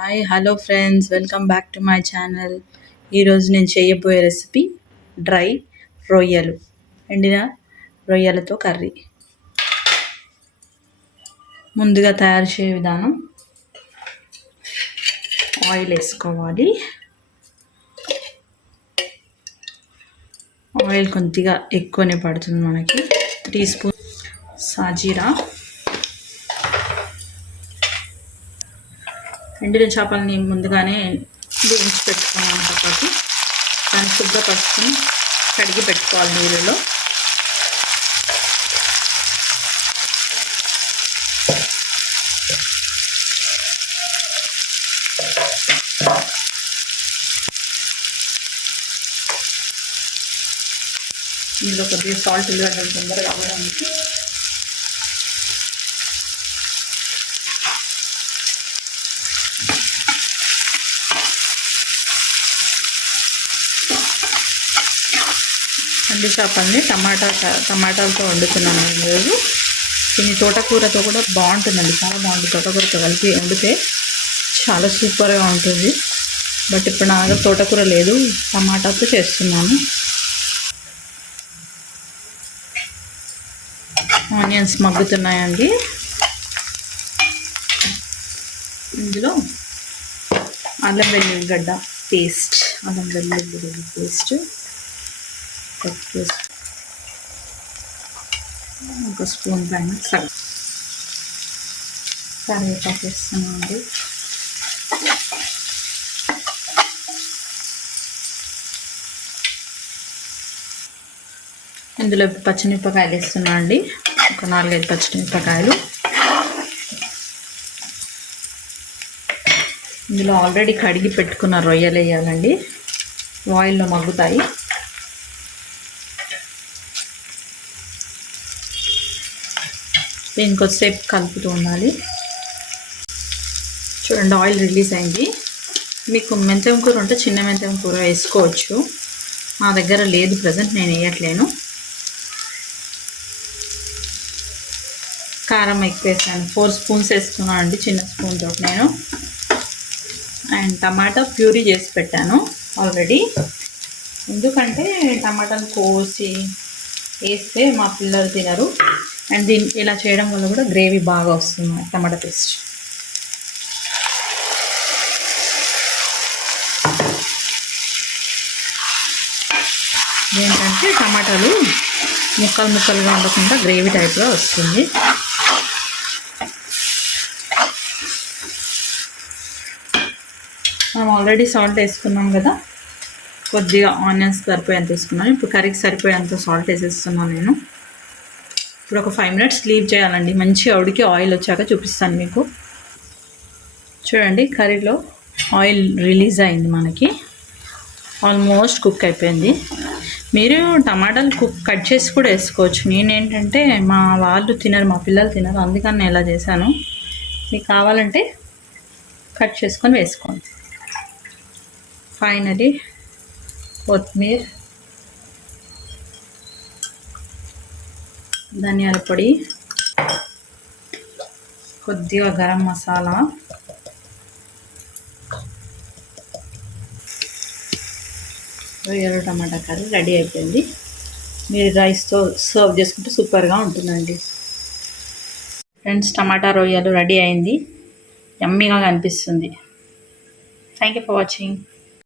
Hi hello friends, welcome back to my channel. ఈరోజు నేను చేయబోయే రెసిపీ డ్రై రొయ్యలు, ఎండిన రొయ్యలతో కర్రీ. ముందుగా తయారు చేసే విధానం: ఆయిల్ వేసుకోవాలి. ఆయిల్ కొద్దిగా ఎక్కువనే పడుతుంది మనకి. 3 స్పూన్ సాజీరా. ఎండిన చేపలని ముందుగానే వేయించి పెట్టుకున్నాను. కాబట్టి దాన్ని శుభ్రపరుచుకొని కడిగి పెట్టుకోవాలి నీళ్ళలో. ఇందులో కొద్దిగా సాల్ట్ ఉల్లిగడ్డలు తొందరగా అవ్వడానికి. ఎండు చేపల్ని టమాటాలతో వండుతున్నాను ఈరోజు. దీన్ని తోటకూరతో కూడా బాగుంటుందండి, చాలా బాగుంటుంది. తోటకూరతో కలిపి వండితే చాలా సూపర్గా ఉంటుంది. బట్ ఇప్పుడు నా దగ్గర తోటకూర లేదు, టమాటాతో చేస్తున్నాను. ఆనియన్స్ మగ్గుతున్నాయండి. ఇందులో అల్లం వెల్లుల్లిగడ్డ పేస్ట్, ఒక స్పూన్ పైన కరివేపాకు వేస్తున్నామండి. ఇందులో పచ్చిమిరపకాయలు వేస్తున్నా అండి, ఒక 4-5 పచ్చిమిరపకాయలు. ఇందులో ఆల్రెడీ కడిగి పెట్టుకున్న రొయ్యలు వేయాలండి, ఆయిల్లో మగ్గుతాయి. దీన్ని కొద్దిసేపు కలుపుతూ ఉండాలి. చూడండి, ఆయిల్ రిలీజ్ అయింది. మీకు మెంతం కూర ఉంటే చిన్న మెంతం కూర వేసుకోవచ్చు. మా దగ్గర లేదు ప్రజెంట్, నేను వేయట్లేను. కారం ఎక్కువ వేసాను, 4 స్పూన్స్ వేసుకున్నాను అండి, చిన్న స్పూన్తో నేను. అండ్ టమాటా ప్యూరీ చేసి పెట్టాను ఆల్రెడీ. ఎందుకంటే టమాటాలు కోసి వేస్తే మా పిల్లలు తినరు. అండ్ దీన్ని ఇలా చేయడం వల్ల కూడా గ్రేవీ బాగా వస్తుంది, టమాటా పేస్ట్. ఏంటంటే టమాటాలు ముక్కలుగా ఉండకుండా గ్రేవీ టైప్లో వస్తుంది. మనం ఆల్రెడీ సాల్ట్ వేసుకున్నాం కదా, కొద్దిగా ఆనియన్స్ సరిపోయేంత వేసుకున్నాను. ఇప్పుడు కర్రీకి సరిపోయేంత సాల్ట్ వేసేస్తున్నాను నేను. ఇప్పుడు ఒక 5 మినిట్స్ లీవ్ చేయాలండి, మంచిగా ఉడికి ఆయిల్ వచ్చాక చూపిస్తాను మీకు. చూడండి, కర్రీలో ఆయిల్ రిలీజ్ అయింది మనకి, ఆల్మోస్ట్ కుక్ అయిపోయింది. మీరు టమాటాలు కట్ చేసి కూడా వేసుకోవచ్చు. నేనేంటంటే మా వాళ్ళు తినరు, మా పిల్లలు తినరు, అందుకని నేను ఇలా చేశాను. మీకు కావాలంటే కట్ చేసుకొని వేసుకోండి. ఫైనలీ కొత్తిమీర, ధనియాల పొడి, కొద్దిగా గరం మసాలా, రొయ్యలు టమాటా కర్రీ రెడీ అయిపోయింది. మీరు రైస్తో సర్వ్ చేసుకుంటే సూపర్గా ఉంటుందండి. ఫ్రెండ్స్, టమాటా రొయ్యలు రెడీ అయింది, యమ్మీగా కనిపిస్తుంది. Thank you for watching.